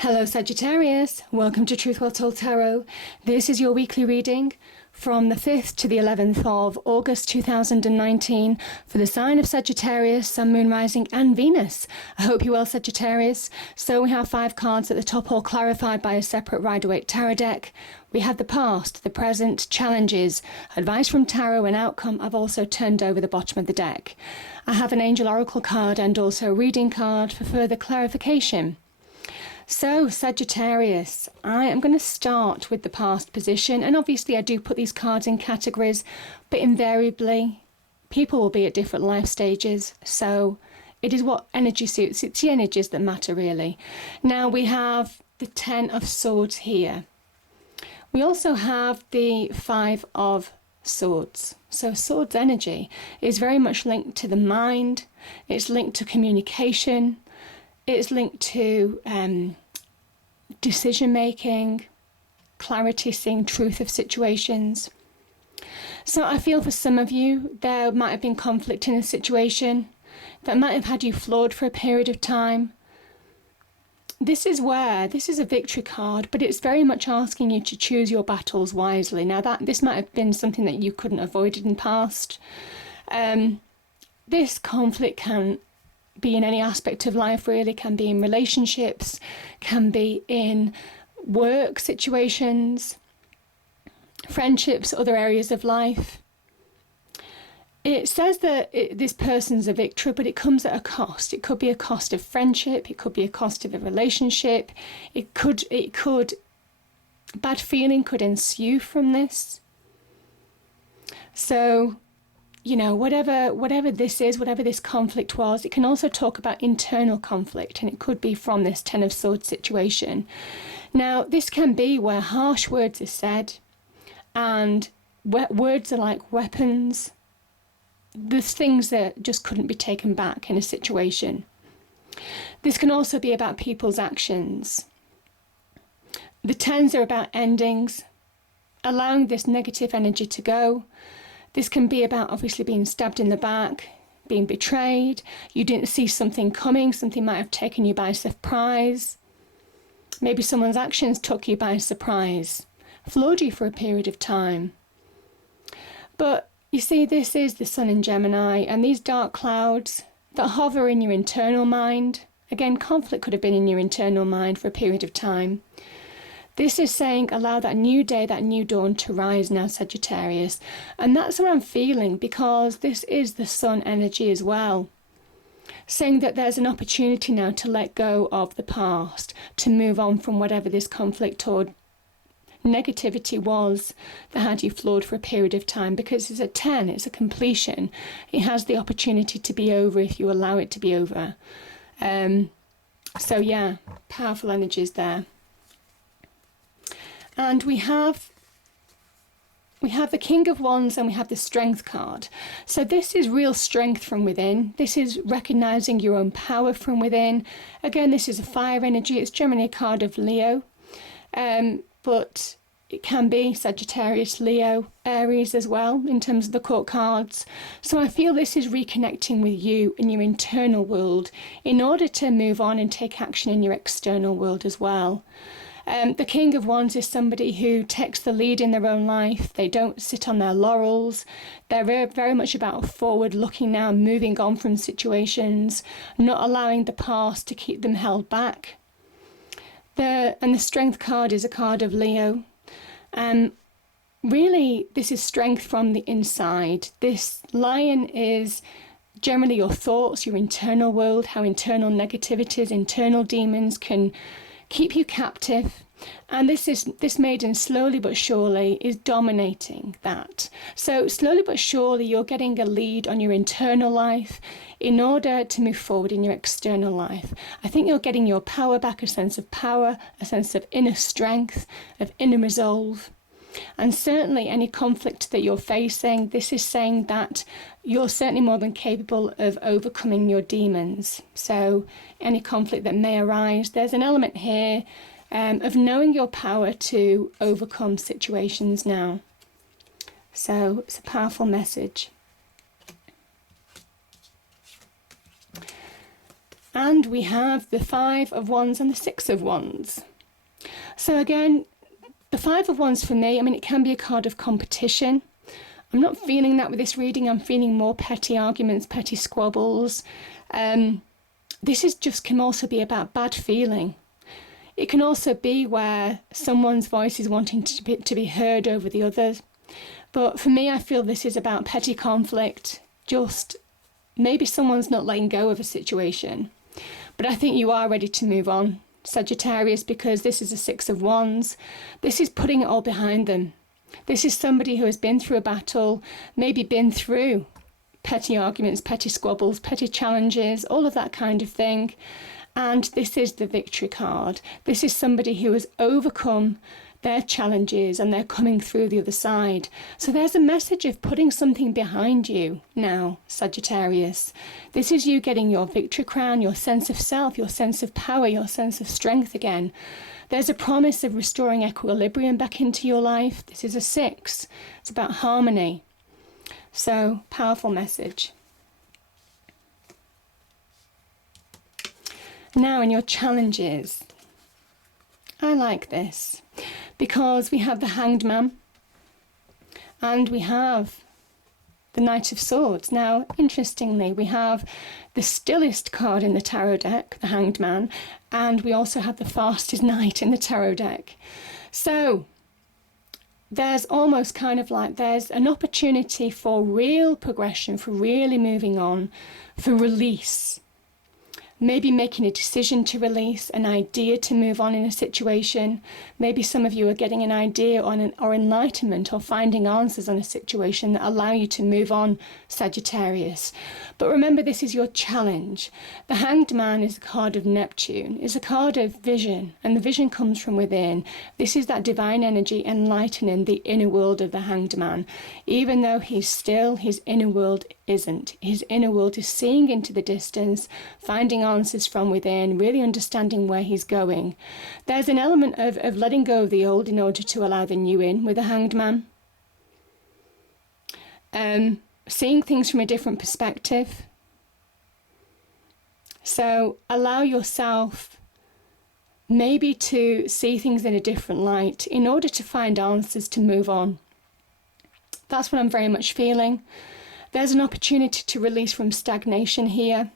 Hello Sagittarius, welcome to Truth Well Told Tarot. This is your weekly reading from the 5th to the 11th of August 2019 for the sign of Sagittarius, Sun, Moon, Rising and Venus. I hope you're well, Sagittarius. So we have 5 cards at the top, all clarified by a separate Rider-Waite tarot deck. We have the past, the present, challenges, advice from tarot and outcome. I've also turned over the bottom of the deck. I have an angel oracle card and also a reading card for further clarification. So Sagittarius, I am going to start with the past position, and obviously I do put these cards in categories, but invariably people will be at different life stages, so it is what energy suits. It's the energies that matter really. Now we have the 10 of Swords here. We also have the 5 of Swords. So Swords energy is very much linked to the mind, it's linked to communication, it's linked to decision making, clarity, seeing truth of situations. So I feel for some of you there might have been conflict in a situation that might have had you flawed for a period of time. This is a victory card, but it's very much asking you to choose your battles wisely. Now this might have been something that you couldn't have avoided in the past. This conflict can be in any aspect of life really, can be in relationships, can be in work situations, friendships, other areas of life. It says that this person's a victor, but it comes at a cost. It could be a cost of friendship, it could be a cost of a relationship, it could bad feeling could ensue from this. So you know, whatever this is, whatever this conflict was, it can also talk about internal conflict, and it could be from this 10 of Swords situation. Now, this can be where harsh words are said, and words are like weapons. There's things that just couldn't be taken back in a situation. This can also be about people's actions. The 10s are about endings, allowing this negative energy to go. This can be about obviously being stabbed in the back, being betrayed, you didn't see something coming, something might have taken you by surprise. Maybe someone's actions took you by surprise, floored you for a period of time. But you see, this is the Sun in Gemini, and these dark clouds that hover in your internal mind, again, conflict could have been in your internal mind for a period of time. This is saying allow that new day, that new dawn to rise now, Sagittarius. And that's what I'm feeling, because this is the Sun energy as well. Saying that there's an opportunity now to let go of the past, to move on from whatever this conflict or negativity was that had you flawed for a period of time, because it's a 10, it's a completion. It has the opportunity to be over if you allow it to be over. So yeah, powerful energies there. And we have the King of Wands and we have the Strength card. So this is real strength from within. This is recognizing your own power from within. Again, this is a fire energy. It's generally a card of Leo. But it can be Sagittarius, Leo, Aries as well in terms of the court cards. So I feel this is reconnecting with you in your internal world in order to move on and take action in your external world as well. The King of Wands is somebody who takes the lead in their own life. They don't sit on their laurels. They're very, very much about forward looking now, moving on from situations, not allowing the past to keep them held back. And the Strength card is a card of Leo. Really, this is strength from the inside. This Lion is generally your thoughts, your internal world, how internal negativities, internal demons can keep you captive. And this maiden slowly but surely is dominating that. So slowly but surely you're getting a lead on your internal life in order to move forward in your external life. I think you're getting your power back, a sense of power, a sense of inner strength, of inner resolve. And certainly any conflict that you're facing, this is saying that you're certainly more than capable of overcoming your demons. So any conflict that may arise, there's an element here of knowing your power to overcome situations now. So it's a powerful message. And we have the 5 of Wands and the 6 of Wands. So again, the 5 of Wands for me, I mean, it can be a card of competition. I'm not feeling that with this reading. I'm feeling more petty arguments, petty squabbles. This is just can also be about bad feeling. It can also be where someone's voice is wanting to be heard over the others. But for me, I feel this is about petty conflict. Just maybe someone's not letting go of a situation. But I think you are ready to move on, Sagittarius, because this is a 6 of Wands. This is putting it all behind them. This is somebody who has been through a battle, maybe been through petty arguments, petty squabbles, petty challenges, all of that kind of thing. And this is the victory card. This is somebody who has overcome their challenges and they're coming through the other side. So there's a message of putting something behind you now, Sagittarius. This is you getting your victory crown, your sense of self, your sense of power, your sense of strength again. There's a promise of restoring equilibrium back into your life. This is a 6. It's about harmony. So, powerful message. Now, in your challenges, I like this because we have the Hanged Man and we have the Knight of Swords. Now, interestingly, we have the stillest card in the tarot deck, the Hanged Man, and we also have the fastest knight in the tarot deck. So, there's almost kind of like there's an opportunity for real progression, for really moving on, for release. Maybe making a decision to release, an idea to move on in a situation. Maybe some of you are getting an idea or enlightenment or finding answers on a situation that allow you to move on, Sagittarius. But remember, this is your challenge. The Hanged Man is a card of Neptune. It's a card of vision, and the vision comes from within. This is that divine energy enlightening the inner world of the Hanged Man. Even though he's still, his inner world isn't. His inner world is seeing into the distance, finding answers from within, really understanding where he's going. There's an element of letting go of the old in order to allow the new in with the Hanged Man. Seeing things from a different perspective. So allow yourself maybe to see things in a different light in order to find answers to move on. That's what I'm very much feeling. There's an opportunity to release from stagnation here.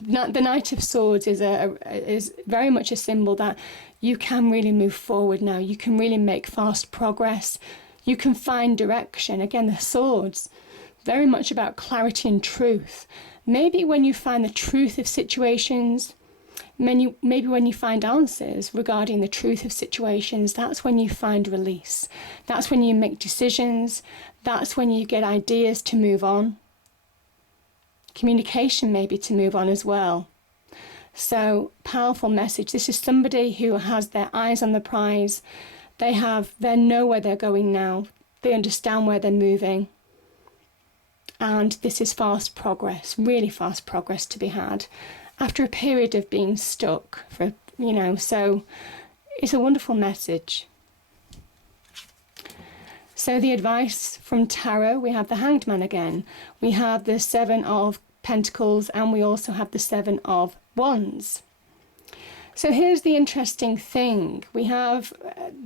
The Knight of Swords is very much a symbol that you can really move forward now. You can really make fast progress. You can find direction. Again, the swords, very much about clarity and truth. Maybe when you find the truth of situations, maybe when you find answers regarding the truth of situations, that's when you find release. That's when you make decisions. That's when you get ideas to move on. Communication maybe to move on as well. So, powerful message. This is somebody who has their eyes on the prize. They know where they're going now. They understand where they're moving. And this is fast progress, really fast progress to be had after a period of being stuck for, so it's a wonderful message. So the advice from tarot, we have the Hanged Man again. We have the 7 of Pentacles and we also have the 7 of Wands. So here's the interesting thing. We have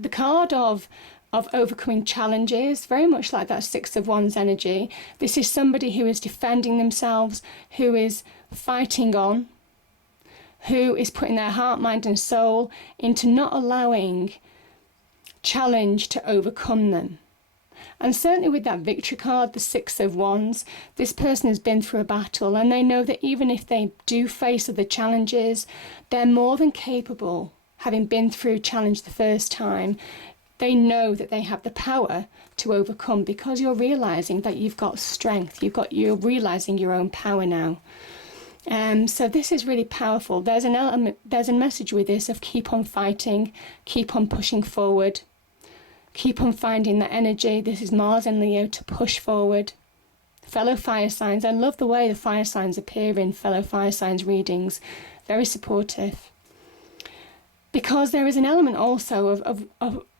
the card of overcoming challenges, very much like that 6 of Wands energy. This is somebody who is defending themselves, who is fighting on, who is putting their heart, mind and soul into not allowing challenge to overcome them. And certainly with that victory card, the 6 of Wands, this person has been through a battle and they know that even if they do face other challenges, they're more than capable, having been through challenge the first time, they know that they have the power to overcome because you're realising that you've got strength, you're realising your own power now. So this is really powerful. There's a message with this of keep on fighting, keep on pushing forward. Keep on finding that energy. This is Mars and Leo to push forward. Fellow fire signs. I love the way the fire signs appear in fellow fire signs readings. Very supportive. Because there is an element also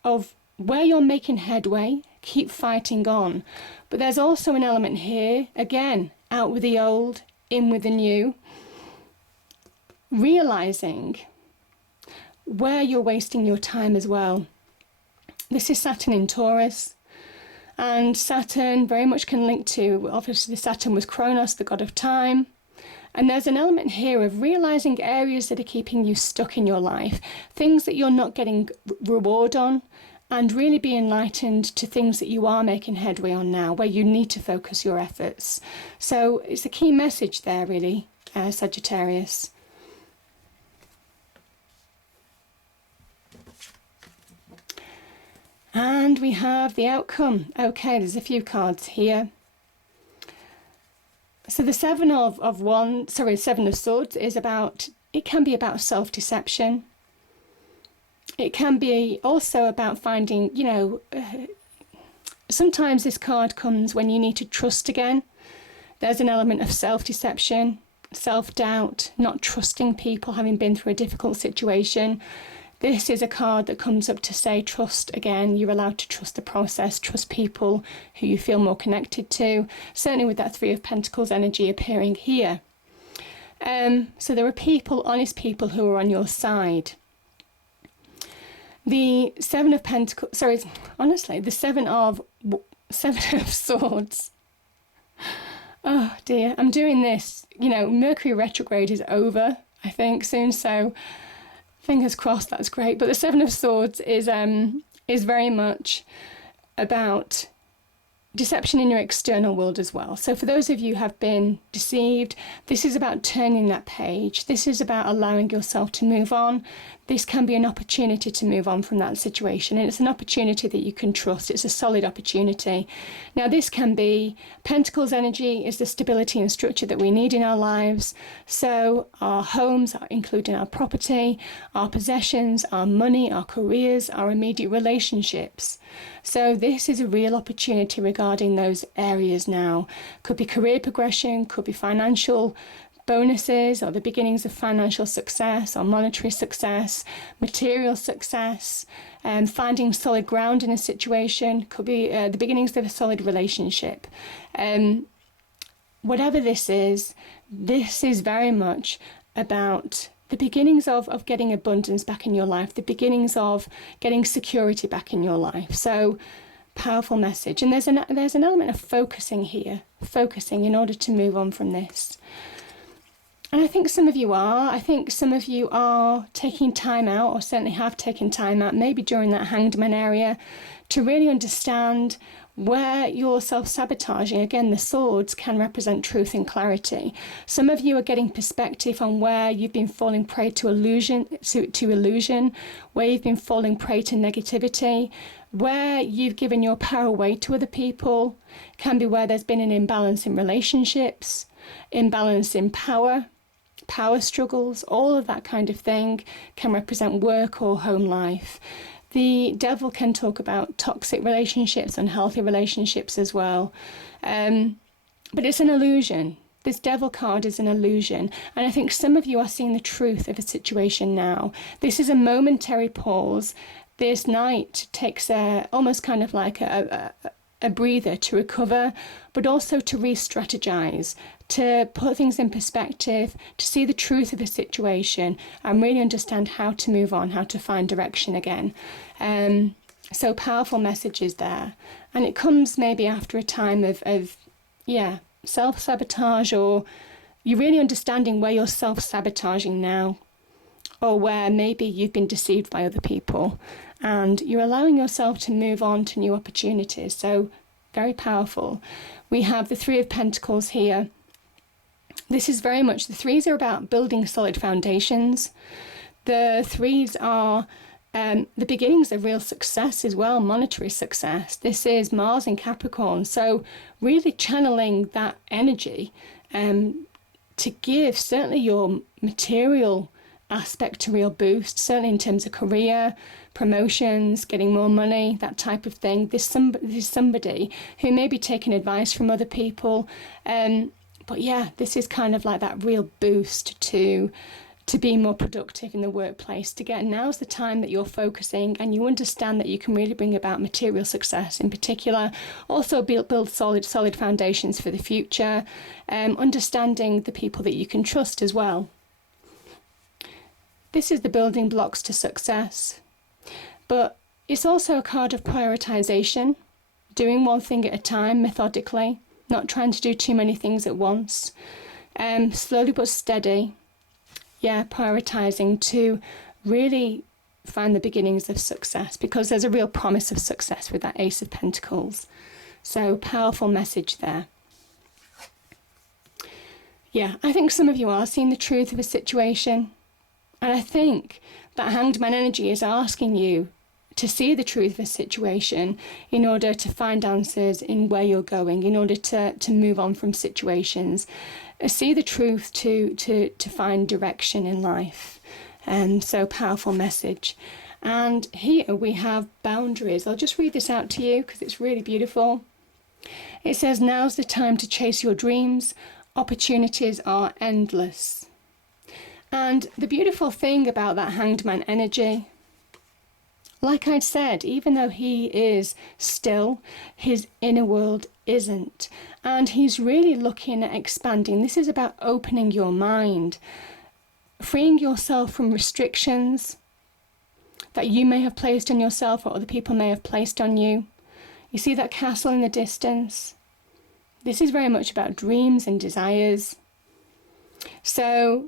of where you're making headway, keep fighting on. But there's also an element here, again, out with the old, in with the new. realizing where you're wasting your time as well. This is Saturn in Taurus, and Saturn very much can link to, obviously Saturn was Kronos, the god of time, and there's an element here of realizing areas that are keeping you stuck in your life, things that you're not getting reward on, and really be enlightened to things that you are making headway on now, where you need to focus your efforts. So it's a key message there, really, Sagittarius. And we have the outcome. Okay, there's a few cards here. So the Seven of Swords is about, it can be about self-deception. It can be also about finding, sometimes this card comes when you need to trust again. There's an element of self-deception, self-doubt, not trusting people, having been through a difficult situation. This is a card that comes up to say trust again. You're allowed to trust the process, trust people who you feel more connected to, certainly with that Three of Pentacles energy appearing here. So there are people, honest people, who are on your side. The Seven of Pentacles, the Seven of Swords. Oh dear, I'm doing this. Mercury retrograde is over, I think, soon, so fingers crossed, that's great. But the Seven of Swords is very much about deception in your external world as well. So for those of you who have been deceived, this is about turning that page. This is about allowing yourself to move on. This can be an opportunity to move on from that situation, and it's an opportunity that you can trust. It's a solid opportunity. Now this can be, Pentacles energy is the stability and structure that we need in our lives. So our homes, including our property, our possessions, our money, our careers, our immediate relationships. So this is a real opportunity regarding those areas now. Could be career progression, could be financial bonuses, or the beginnings of financial success or monetary success, material success, finding solid ground in a situation, could be the beginnings of a solid relationship. Whatever this is very much about the beginnings of getting abundance back in your life, the beginnings of getting security back in your life. So powerful message. And there's an element of focusing here, focusing in order to move on from this. And I think some of you are. I think some of you are taking time out, or certainly have taken time out, maybe during that Hanged Man area, to really understand where you're self-sabotaging. Again, the swords can represent truth and clarity. Some of you are getting perspective on where you've been falling prey to illusion, where you've been falling prey to negativity, where you've given your power away to other people. Can be where there's been an imbalance in relationships, imbalance in power struggles, all of that kind of thing can represent work or home life. The devil can talk about toxic relationships, unhealthy relationships as well. But it's an illusion. This devil card is an illusion. And I think some of you are seeing the truth of a situation now. This is a momentary pause. This night takes almost kind of like a breather to recover, but also to re-strategize, to put things in perspective, to see the truth of a situation and really understand how to move on, how to find direction again. So powerful messages there. And it comes maybe after a time of self-sabotage, or you're really understanding where you're self-sabotaging now, or where maybe you've been deceived by other people and you're allowing yourself to move on to new opportunities. So very powerful. We have the Three of Pentacles here. This is very much, the threes are about building solid foundations. The threes are the beginnings of real success as well, monetary success. This is Mars in Capricorn. So really channeling that energy to give certainly your material aspect a real boost, certainly in terms of career, promotions, getting more money, that type of thing. There's somebody who may be taking advice from other people. But yeah, this is kind of like that real boost to be more productive in the workplace, to get, now's the time that you're focusing and you understand that you can really bring about material success in particular. Also build solid foundations for the future, understanding the people that you can trust as well. this is the building blocks to success. But it's also a card of prioritization, doing one thing at a time methodically, not trying to do too many things at once. Slowly but steady, prioritizing to really find the beginnings of success, because there's a real promise of success with that Ace of Pentacles. So powerful message there. Yeah, I think some of you are seeing the truth of a situation. And I think that Hanged Man energy is asking you to see the truth of a situation in order to find answers in where you're going, in order to move on from situations. See the truth to find direction in life. So powerful message. And here we have boundaries. I'll just read this out to you because it's really beautiful. It says, now's the time to chase your dreams. Opportunities are endless. And the beautiful thing about that Hanged Man energy, like I said, even though he is still, his inner world isn't. And he's really looking at expanding. This is about opening your mind, freeing yourself from restrictions that you may have placed on yourself or other people may have placed on you. You see that castle in the distance? This is very much about dreams and desires. So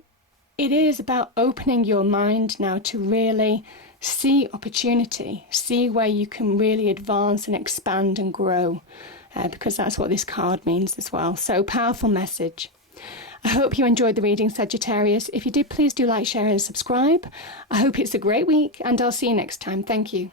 it is about opening your mind now to really see opportunity, see where you can really advance and expand and grow, because that's what this card means as well. So powerful message. I hope you enjoyed the reading, Sagittarius. If you did, please do like, share and subscribe. I hope it's a great week, and I'll see you next time. Thank you.